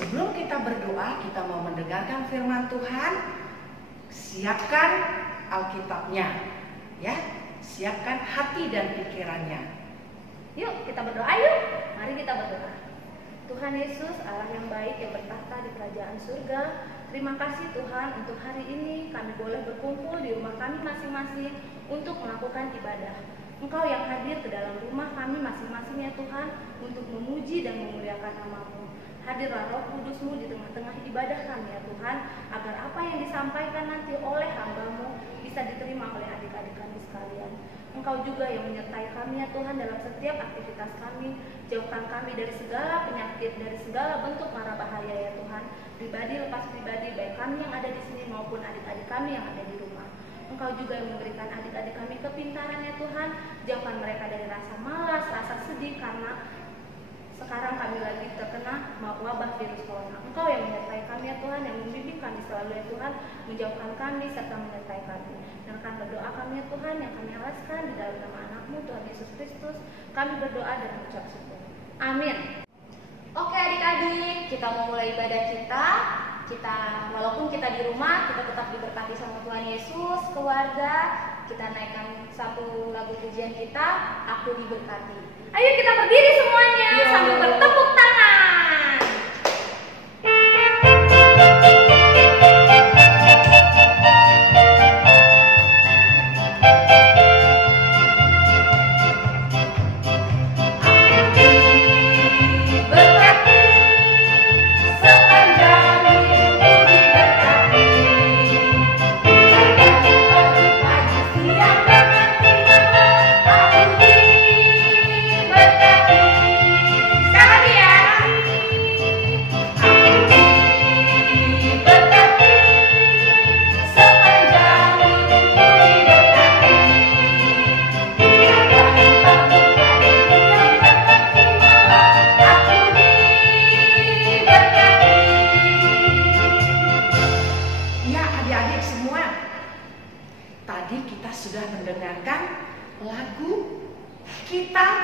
Sebelum kita berdoa, kita mau mendengarkan firman Tuhan. Siapkan Alkitabnya, ya. Siapkan hati dan pikirannya. Yuk kita berdoa yuk. Mari kita berdoa. Tuhan Yesus, Allah yang baik yang bertahta di kerajaan surga, terima kasih Tuhan untuk hari ini kami boleh berkumpul di rumah kami masing-masing untuk melakukan ibadah. Engkau yang hadir ke dalam rumah kami masing-masing ya Tuhan, untuk memuji dan memuliakan nama-Mu. Hadirlah Roh Kudus-Mu di tengah-tengah ibadah kami ya Tuhan, agar apa yang disampaikan nanti oleh hamba-Mu bisa diterima oleh adik-adik kami sekalian. Engkau juga yang menyertai kami ya Tuhan dalam setiap aktivitas kami. Jauhkan kami dari segala penyakit, dari segala bentuk mara bahaya ya Tuhan. Pribadi lepas pribadi, baik kami yang ada di sini maupun adik-adik kami yang ada di rumah. Engkau juga yang memberikan adik-adik kami kepintaran ya Tuhan. Jauhkan mereka dari rasa malas, rasa sedih karena sekarang kami lagi terkena wabah virus corona. Engkau yang menyertai kami ya Tuhan, yang membimbing kami selalu ya Tuhan, menjauhkan kami serta menyertai kami. Dengarkan berdoa kami ya Tuhan yang kami alaskan di dalam nama anak-Mu Tuhan Yesus Kristus. Kami berdoa dan mengucap syukur. Amin. Oke adik-adik, kita mau mulai ibadah kita. Walaupun kita di rumah, kita tetap diberkati sama Tuhan Yesus, keluarga. Kita naikkan satu lagu pujian kita, Aku Diberkati. Ayo kita berdiri semuanya sambil bertepuk tangan.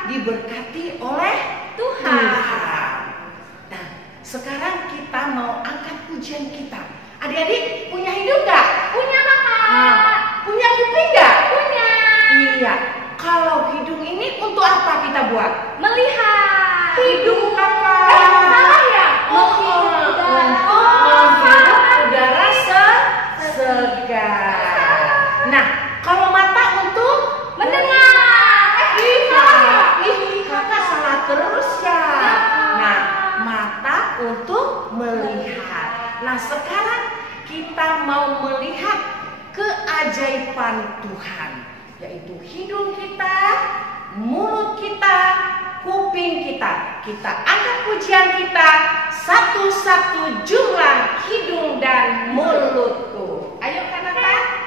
Diberkati oleh Tuhan. Nah, sekarang kita mau angkat pujian kita. Adik-adik punya hidung nggak? Punya kakak. Nah, punya kuping nggak? Punya. Iya. Kalau hidung ini untuk apa kita buat? Melihat. Hidung kakak. Salah ya? Menghirup udara segar. Nah, kalau mata untuk mendengar. Kakak salah terus ya. Nah, mata untuk melihat. Nah, sekarang kita mau melihat keajaiban Tuhan, yaitu hidung kita, mulut kita, kuping kita. Kita angkat pujian kita satu-satu, jumlah hidung dan mulutku. Ayo kakak.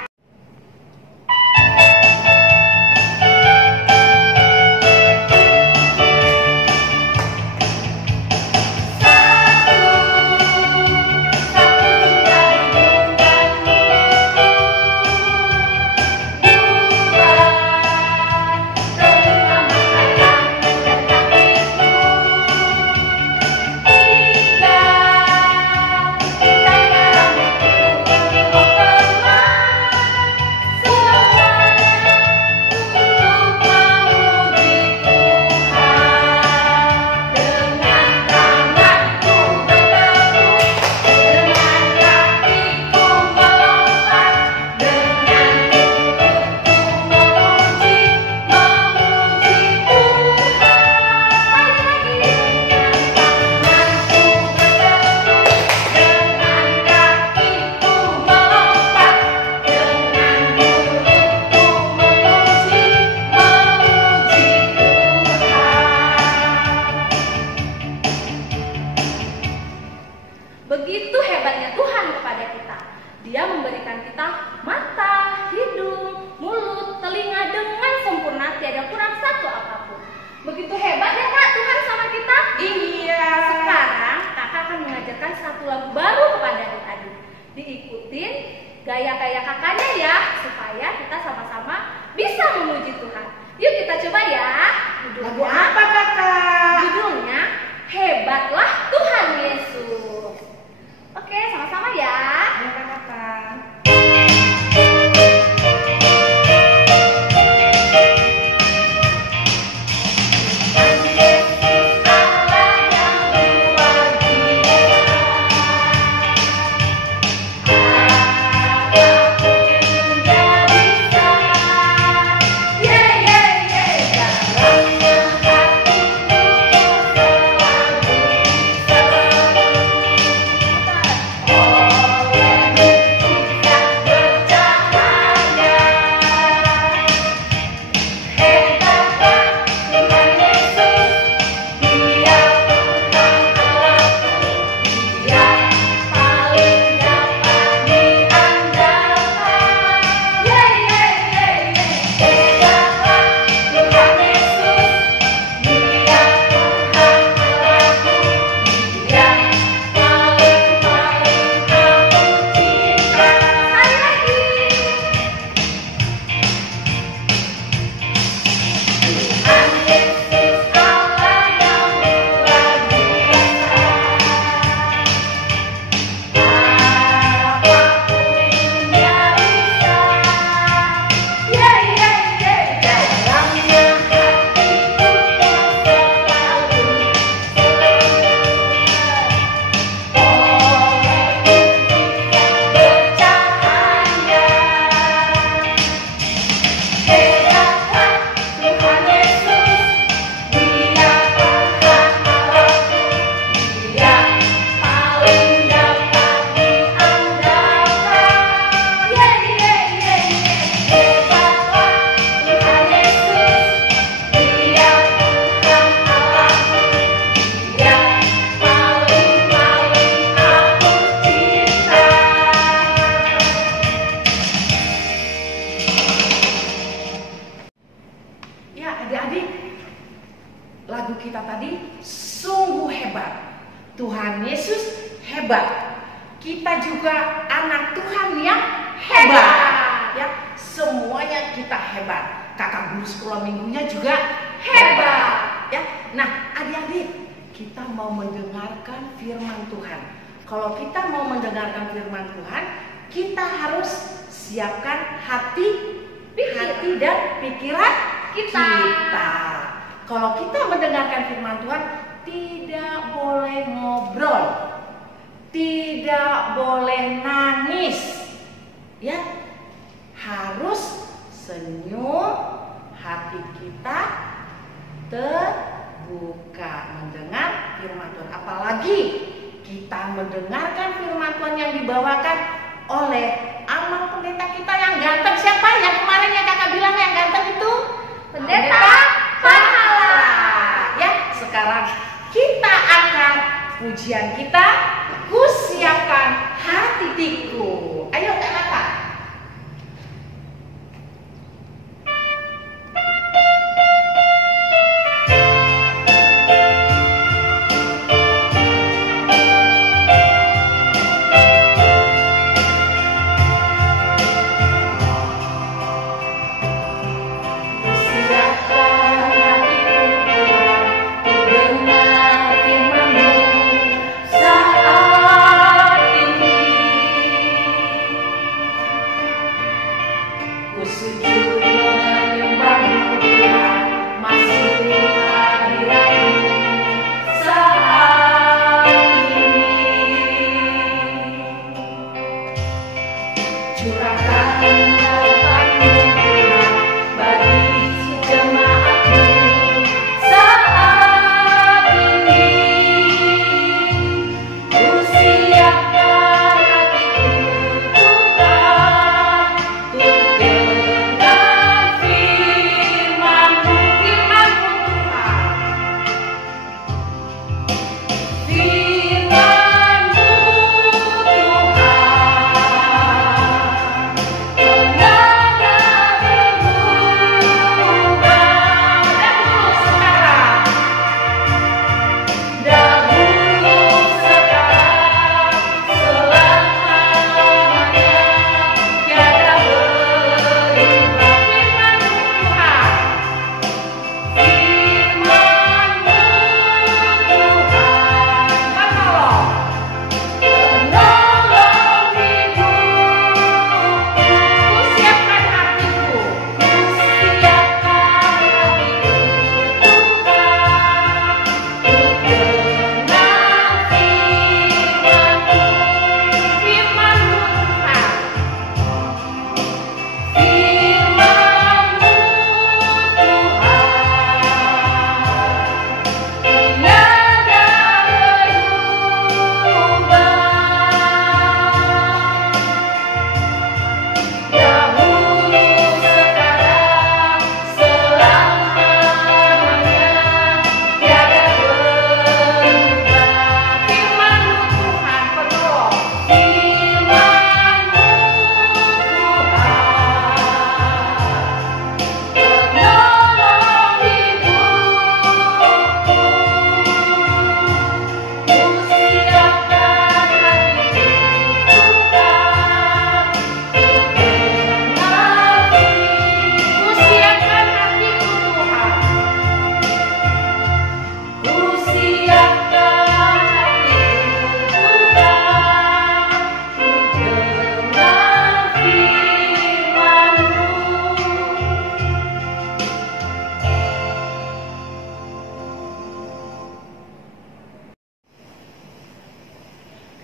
Begitu hebatnya Tuhan kepada kita. Dia memberikan kita mata, hidung, mulut, telinga dengan sempurna, tiada kurang satu apapun. Begitu hebat ya Kak Tuhan sama kita? Iya. Sekarang Kakak akan mengajarkan satu lagu baru kepada adik-adik. Diikutin gaya-gaya kakaknya ya, supaya kita sama-sama bisa memuji Tuhan. Yuk kita coba ya. Lagu apa kakak? Judulnya Hebatlah Tuhan Yesus. Tuhan Yesus hebat. Kita juga anak Tuhan yang hebat. Ya, semuanya kita hebat. Kakak guru sekolah minggunya juga hebat. Ya, nah adik-adik, kita mau mendengarkan firman Tuhan. Kalau kita mau mendengarkan firman Tuhan, kita harus siapkan hati dan pikiran kita. Kalau kita mendengarkan firman Tuhan, tidak boleh ngobrol, tidak boleh nangis, ya, harus senyum, hati kita terbuka mendengar firman Tuhan. Apalagi kita mendengarkan firman Tuhan yang dibawakan oleh alma pendeta kita yang ganteng. Siapa yang kemarin yang kakak bilang yang ganteng itu? Pendeta Pahala. Ya, sekarang kita akan pujian kita, ku siapkan hatiku. Ayo kakak.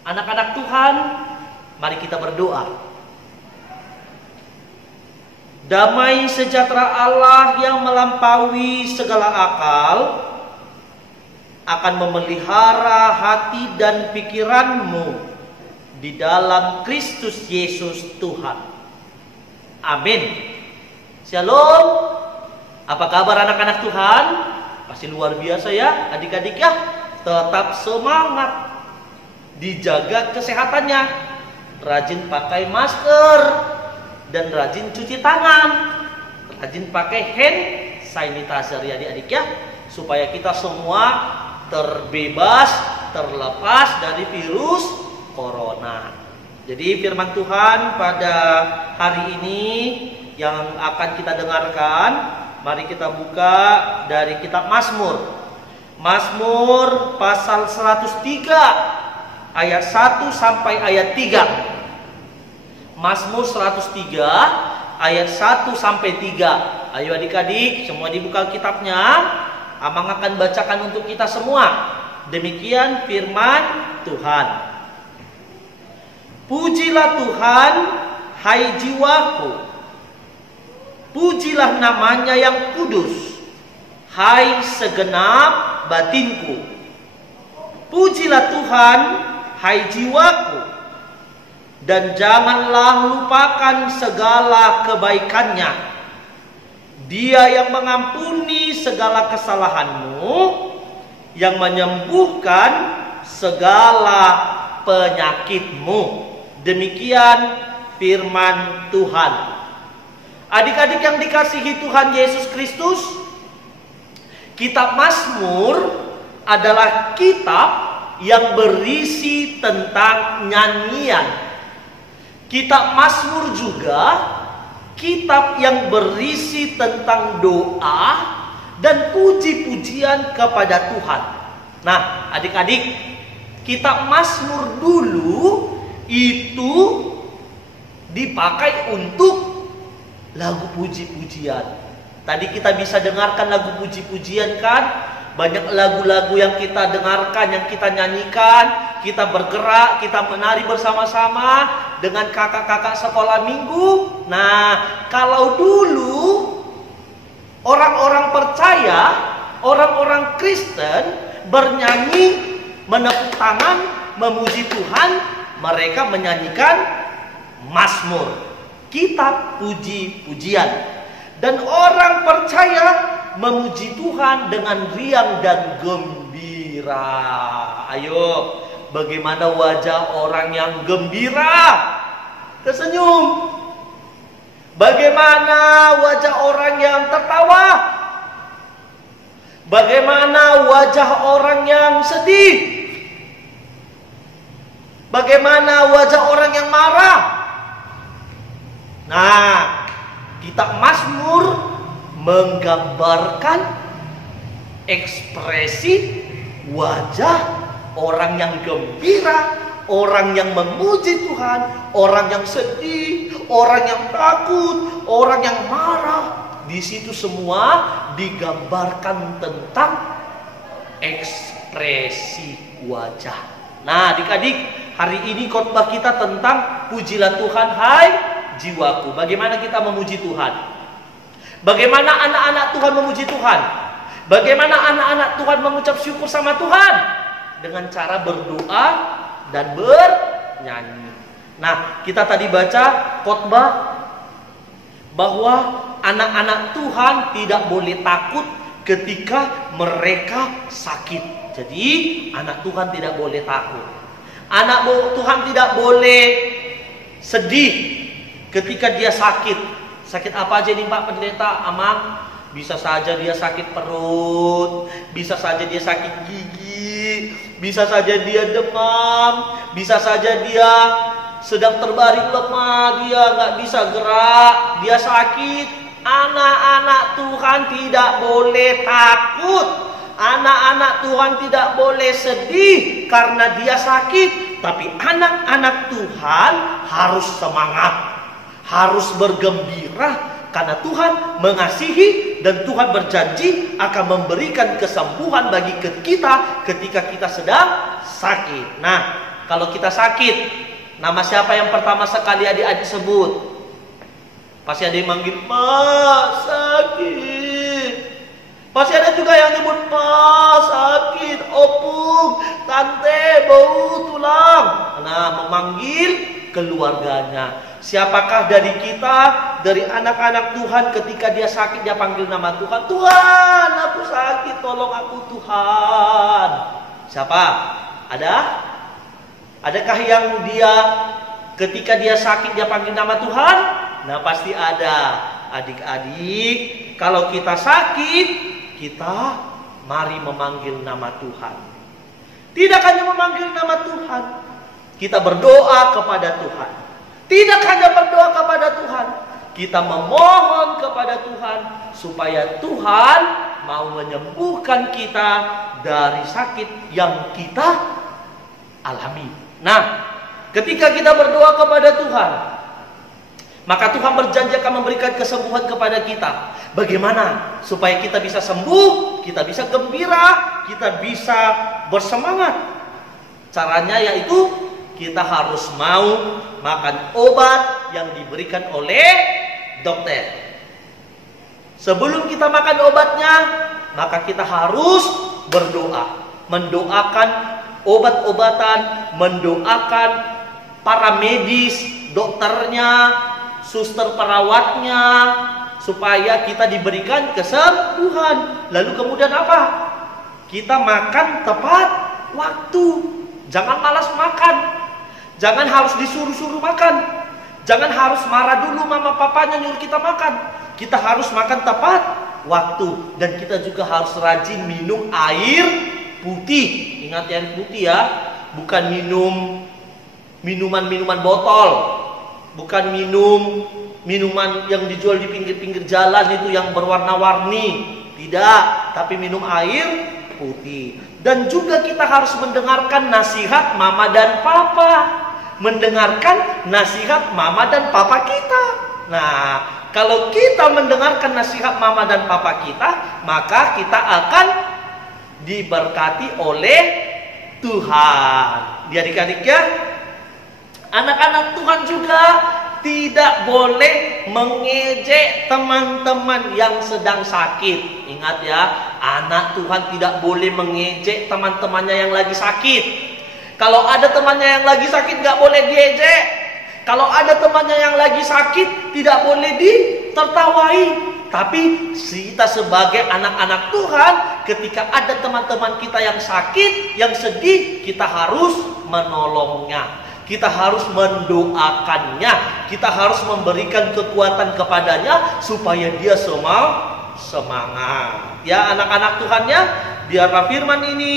Anak-anak Tuhan, mari kita berdoa. Damai sejahtera Allah yang melampaui segala akal akan memelihara hati dan pikiranmu di dalam Kristus Yesus Tuhan. Amin. Shalom. Apa kabar anak-anak Tuhan? Pasti luar biasa ya adik-adik ya. Tetap semangat, dijaga kesehatannya, rajin pakai masker dan rajin cuci tangan, rajin pakai hand sanitizer ya adik-adik ya, supaya kita semua terbebas terlepas dari virus corona. Jadi firman Tuhan pada hari ini yang akan kita dengarkan, mari kita buka dari kitab Mazmur. Mazmur pasal 103 ayat 1 sampai ayat 3. Mazmur 103 ayat 1 sampai 3. Ayo adik-adik, semua dibuka kitabnya. Amang akan bacakan untuk kita semua. Demikian firman Tuhan. Pujilah Tuhan, hai jiwaku. Pujilah namanya yang kudus, hai segenap batinku. Pujilah Tuhan, hai jiwaku, dan janganlah lupakan segala kebaikannya. Dia yang mengampuni segala kesalahanmu, yang menyembuhkan segala penyakitmu. Demikian firman Tuhan. Adik-adik yang dikasihi Tuhan Yesus Kristus, kitab Mazmur adalah kitab yang berisi tentang nyanyian. Kitab Mazmur juga kitab yang berisi tentang doa dan puji-pujian kepada Tuhan. Nah, adik-adik, kitab Mazmur dulu itu dipakai untuk lagu puji-pujian. Tadi kita bisa dengarkan lagu puji-pujian kan? Banyak lagu-lagu yang kita dengarkan, yang kita nyanyikan, kita bergerak, kita menari bersama-sama dengan kakak-kakak sekolah minggu. Nah, kalau dulu orang-orang percaya, orang-orang Kristen bernyanyi, menepuk tangan, memuji Tuhan, mereka menyanyikan Mazmur, kitab puji-pujian. Dan orang percaya memuji Tuhan dengan riang dan gembira. Ayo, bagaimana wajah orang yang gembira? Tersenyum. Bagaimana wajah orang yang tertawa? Bagaimana wajah orang yang sedih? Bagaimana wajah orang yang marah? Nah, kitab Mazmur menggambarkan ekspresi wajah orang yang gembira, orang yang memuji Tuhan, orang yang sedih, orang yang takut, orang yang marah. Di situ semua digambarkan tentang ekspresi wajah. Nah, adik-adik, hari ini khotbah kita tentang pujilah Tuhan, hai jiwaku. Bagaimana kita memuji Tuhan? Bagaimana anak-anak Tuhan memuji Tuhan? Bagaimana anak-anak Tuhan mengucap syukur sama Tuhan? Dengan cara berdoa dan bernyanyi. Nah, kita tadi baca khotbah bahwa anak-anak Tuhan tidak boleh takut ketika mereka sakit. Jadi, anak Tuhan tidak boleh takut. Anak Tuhan tidak boleh sedih ketika dia sakit. Sakit apa aja nih Pak Pendeta? Amang, bisa saja dia sakit perut, bisa saja dia sakit gigi, bisa saja dia demam, bisa saja dia sedang terbaring lemah, dia nggak bisa gerak, dia sakit. Anak-anak Tuhan tidak boleh takut. Anak-anak Tuhan tidak boleh sedih karena dia sakit. Tapi anak-anak Tuhan harus semangat, harus bergembira karena Tuhan mengasihi dan Tuhan berjanji akan memberikan kesembuhan bagi kita ketika kita sedang sakit. Nah, kalau kita sakit, nama siapa yang pertama sekali adik-adik sebut? Pasti ada yang manggil, "Pak, sakit." Pasti ada juga yang nyebut, "Pak, sakit, opung, tante, bau tulang." Nah, memanggil keluarganya. Siapakah dari kita, dari anak-anak Tuhan ketika dia sakit dia panggil nama Tuhan, "Tuhan, aku sakit, tolong aku Tuhan." Siapa? Ada? Adakah yang dia ketika dia sakit dia panggil nama Tuhan? Nah, pasti ada. Adik-adik, kalau kita sakit, kita mari memanggil nama Tuhan. Tidak hanya memanggil nama Tuhan, kita berdoa kepada Tuhan. Tidak hanya berdoa kepada Tuhan, kita memohon kepada Tuhan supaya Tuhan mau menyembuhkan kita dari sakit yang kita alami. Nah, ketika kita berdoa kepada Tuhan, maka Tuhan berjanji akan memberikan kesembuhan kepada kita. Bagaimana supaya kita bisa sembuh, kita bisa gembira, kita bisa bersemangat? Caranya yaitu kita harus mau makan obat yang diberikan oleh dokter. Sebelum kita makan obatnya, maka kita harus berdoa, mendoakan obat-obatan, mendoakan para medis, dokternya, suster perawatnya, supaya kita diberikan kesembuhan. Lalu kemudian apa? Kita makan tepat waktu. Jangan malas makan. Jangan harus disuruh-suruh makan. Jangan harus marah dulu mama papanya nyuruh kita makan. Kita harus makan tepat waktu. Dan kita juga harus rajin minum air putih. Ingat air putih ya. Bukan minum minuman botol. Bukan minum minuman yang dijual di pinggir-pinggir jalan itu yang berwarna-warni. Tidak, tapi minum air putih. Dan juga kita harus mendengarkan nasihat mama dan papa. Mendengarkan nasihat mama dan papa kita. Nah, kalau kita mendengarkan nasihat mama dan papa kita, maka kita akan diberkati oleh Tuhan. Adik-adik ya, anak-anak Tuhan juga tidak boleh mengejek teman-teman yang sedang sakit. Ingat ya, anak Tuhan tidak boleh mengejek teman-temannya yang lagi sakit. Kalau ada temannya yang lagi sakit, nggak boleh diejek. Kalau ada temannya yang lagi sakit, tidak boleh ditertawai. Tapi kita sebagai anak-anak Tuhan, ketika ada teman-teman kita yang sakit, yang sedih, kita harus menolongnya. Kita harus mendoakannya. Kita harus memberikan kekuatan kepadanya supaya dia semangat. Ya anak-anak Tuhan ya, biarlah firman ini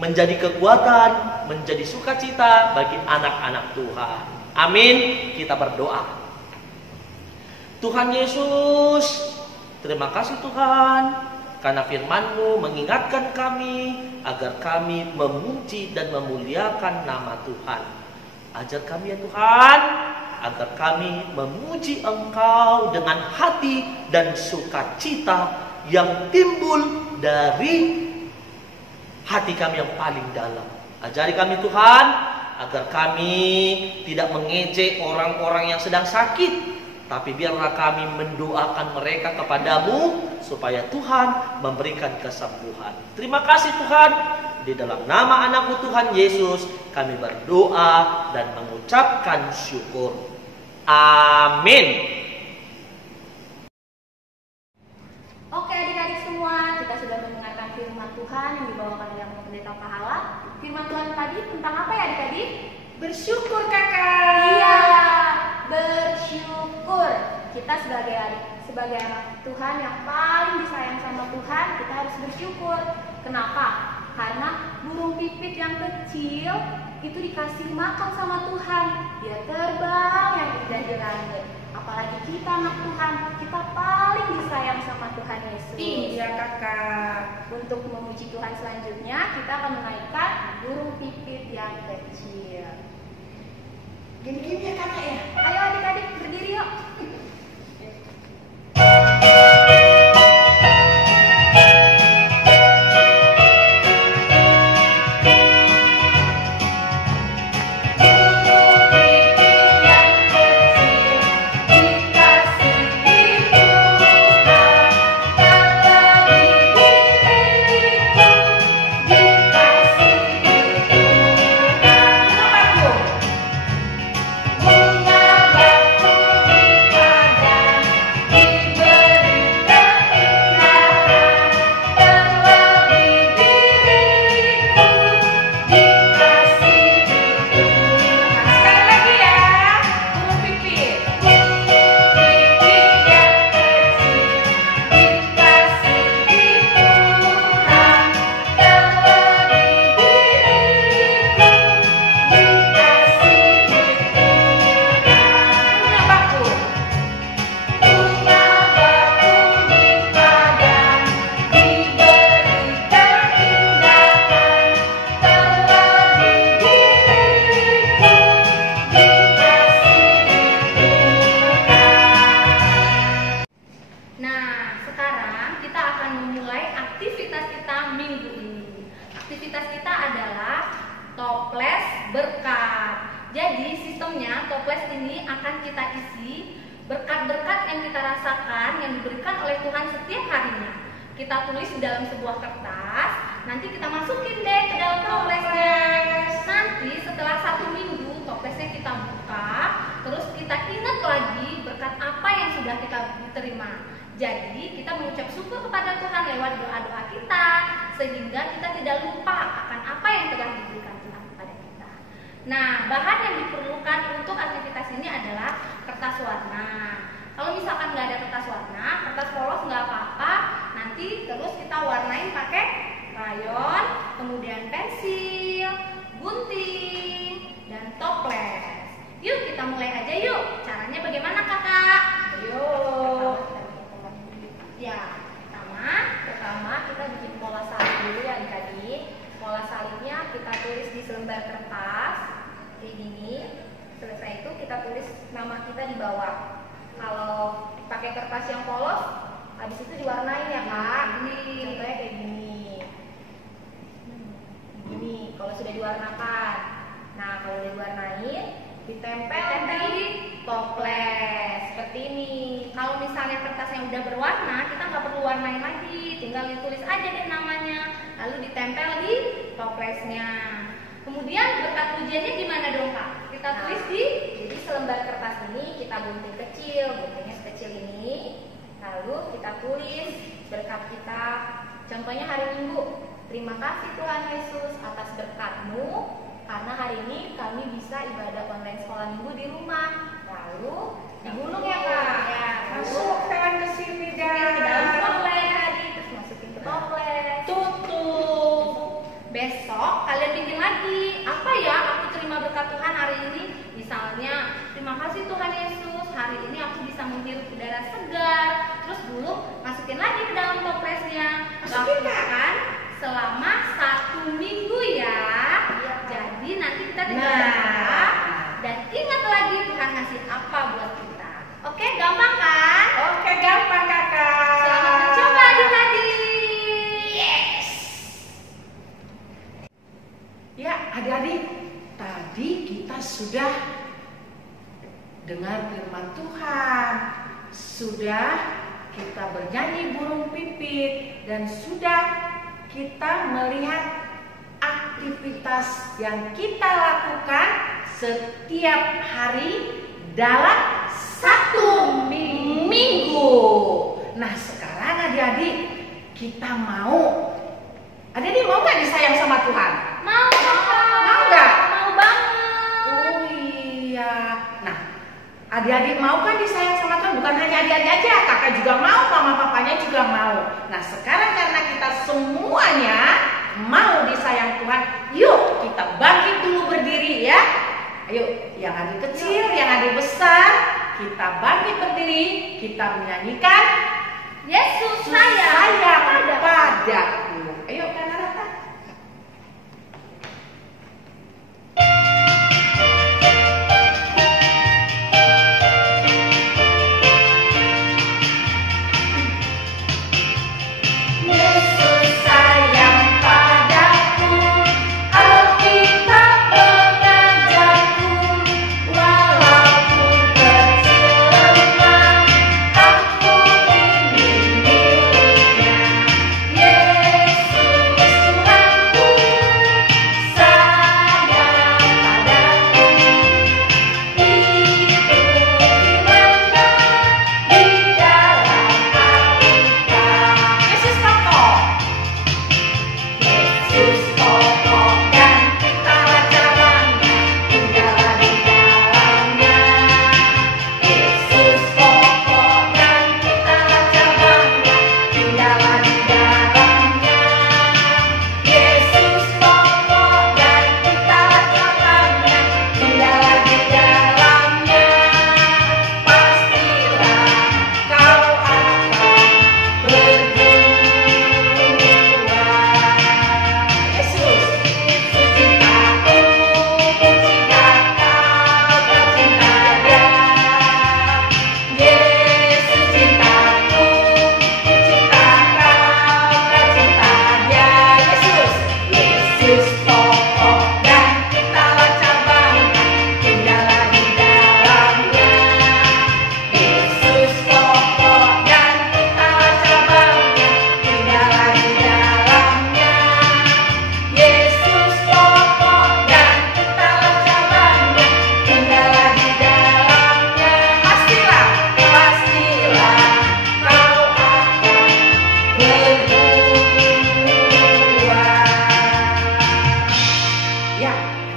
menjadi kekuatan, menjadi sukacita bagi anak-anak Tuhan. Amin. Kita berdoa. Tuhan Yesus, terima kasih Tuhan, karena firman-Mu mengingatkan kami agar kami memuji dan memuliakan nama Tuhan. Ajar kami ya Tuhan, agar kami memuji Engkau dengan hati dan sukacita yang timbul dari hati kami yang paling dalam. Ajari kami Tuhan, agar kami tidak mengejek orang-orang yang sedang sakit, tapi biarlah kami mendoakan mereka kepadamu supaya Tuhan memberikan kesembuhan. Terima kasih Tuhan. Di dalam nama anakmu Tuhan Yesus kami berdoa dan mengucapkan syukur. Amin. Oke adik-adik semua, kita sudah mendengarkan firman Tuhan yang dibawakan oleh Pendeta Pahala. Firman Tuhan tadi tentang apa ya adik-adik? Bersyukur kakak. Iya, bersyukur. Kita sebagai anak Tuhan yang paling disayang sama Tuhan, kita harus bersyukur. Kenapa? Karena burung pipit yang kecil itu dikasih makan sama Tuhan. Dia terbang yang indah di langit. Apalagi kita anak Tuhan, kita paling disayang sama Tuhan Yesus. Iya kakak. Untuk memuji Tuhan selanjutnya, kita akan menaikkan burung pipit yang kecil. Gini-gini ya kakak ya. Ayo adik-adik berdiri yuk. Bunga Jadi sistemnya toples ini akan kita isi berkat-berkat yang kita rasakan yang diberikan oleh Tuhan setiap harinya. Kita tulis di dalam sebuah kertas, nanti kita masukin deh ke dalam toplesnya. Nanti setelah 1 minggu toplesnya kita buka, terus kita ingat lagi berkat apa yang sudah kita terima. Jadi kita mengucap syukur kepada Tuhan lewat doa-doa kita, sehingga kita tidak lupa akan apa yang telah diberikan Tuhan kepada kita. Nah, bahan yang diperlukan untuk aktivitas ini adalah kertas warna. Kalau misalkan nggak ada kertas warna, kertas polos nggak apa-apa. Nanti terus kita warnain pakai krayon, kemudian pensil, gunting, dan toples. Yuk kita mulai aja yuk. Caranya bagaimana kakak? Yuk. Ya, pertama kita bikin pola salib dulu ya adik-adik. Pola salibnya kita tulis di selembar kertas kayak gini. Selesai itu kita tulis nama kita di bawah. Kalau pakai kertas yang polos, habis itu diwarnain ya kak. Ini contohnya kayak gini. Gini kalau sudah diwarnakan. Nah kalau udah diwarnain, ditempel di toples seperti ini. Kalau misalnya kertas yang udah berwarna, kita nggak perlu warnain lagi, tinggal ditulis aja deh namanya, lalu ditempel di toplesnya. Kemudian berkat pujiannya gimana dong kak? Kita tulis di, jadi selembar kertas ini kita gunting kecil, guntingnya sekecil ini, lalu kita tulis berkat kita. Contohnya hari Minggu, terima kasih Tuhan Yesus atas berkat-Mu, karena hari ini kami bisa ibadah online sekolah minggu di rumah. Lalu digulung ya kak. Ya, Masukkan ke sini ke dalam toples tadi, terus masukin ke toples. Tutup. Besok kalian bikin lagi. Apa ya aku terima berkat Tuhan hari ini? Misalnya, terima kasih Tuhan Yesus, hari ini aku bisa menghirup udara segar. Terus gulung, masukin lagi ke dalam toplesnya. Lakukan selama 1 minggu ya. Jadi nanti kita tinggal berdoa dan ingat lagi Tuhan ngasih apa buat kita. Oke, gampang kan? Oke, gampang kakak. Selamat mencoba adik-adik. Yes. Ya adik-adik, tadi kita sudah dengar firman Tuhan, sudah kita bernyanyi burung pipit, dan sudah kita melihat aktivitas yang kita lakukan setiap hari dalam 1 minggu. Nah sekarang adik-adik kita mau, adik-adik mau nggak disayang sama Tuhan? Mau kakak? Mau nggak? Mau banget. Oh iya. Nah adik-adik mau kan disayang sama Tuhan? Bukan hanya adik-adik aja, kakak juga mau, mama papanya juga mau. Nah sekarang karena kita semuanya mau disayang Tuhan, yuk kita bangkit dulu berdiri ya. Ayo, yang adik kecil, yang adik besar, kita bangkit berdiri, kita menyanyikan Yesus sayang sayang padaku. Ayo Kanarata. Yesus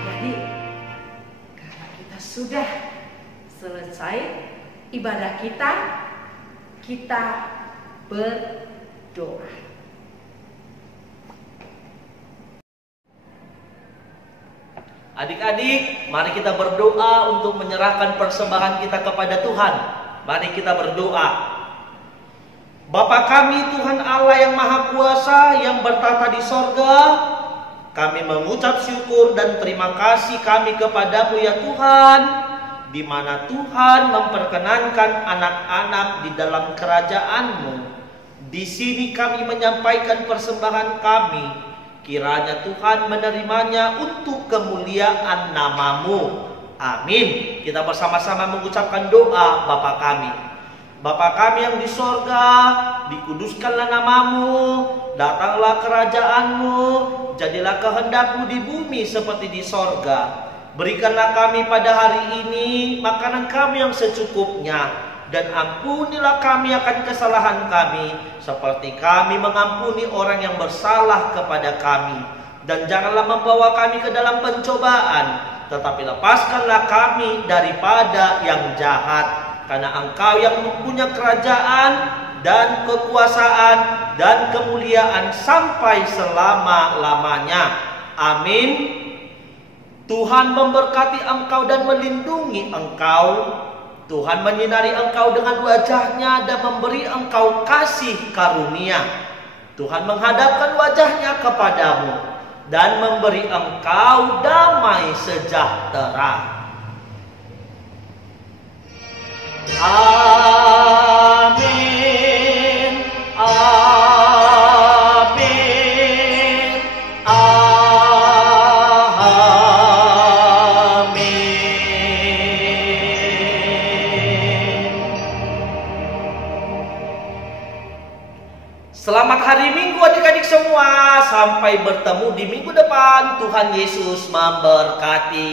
Adik-adik, karena kita sudah selesai ibadah kita berdoa. Adik-adik, mari kita berdoa untuk menyerahkan persembahan kita kepada Tuhan. Mari kita berdoa. Bapa kami, Tuhan Allah yang Maha Kuasa, yang bertata di sorga, kami mengucap syukur dan terima kasih kami kepadamu ya Tuhan, di mana Tuhan memperkenankan anak-anak di dalam kerajaan-Mu. Di sini kami menyampaikan persembahan kami. Kiranya Tuhan menerimanya untuk kemuliaan nama-Mu. Amin. Kita bersama-sama mengucapkan doa Bapa kami. Bapa kami yang di sorga, dikuduskanlah nama-Mu, datanglah kerajaan-Mu, jadilah kehendak-Mu di bumi seperti di sorga. Berikanlah kami pada hari ini makanan kami yang secukupnya, dan ampunilah kami akan kesalahan kami, seperti kami mengampuni orang yang bersalah kepada kami. Dan janganlah membawa kami ke dalam pencobaan, tetapi lepaskanlah kami daripada yang jahat. Karena Engkau yang mempunyai kerajaan dan kekuasaan dan kemuliaan sampai selama-lamanya. Amin. Tuhan memberkati engkau dan melindungi engkau. Tuhan menyinari engkau dengan wajah-Nya dan memberi engkau kasih karunia. Tuhan menghadapkan wajah-Nya kepadamu dan memberi engkau damai sejahtera. Amin. Amin. Selamat hari Minggu adik-adik semua. Sampai bertemu di minggu depan. Tuhan Yesus memberkati.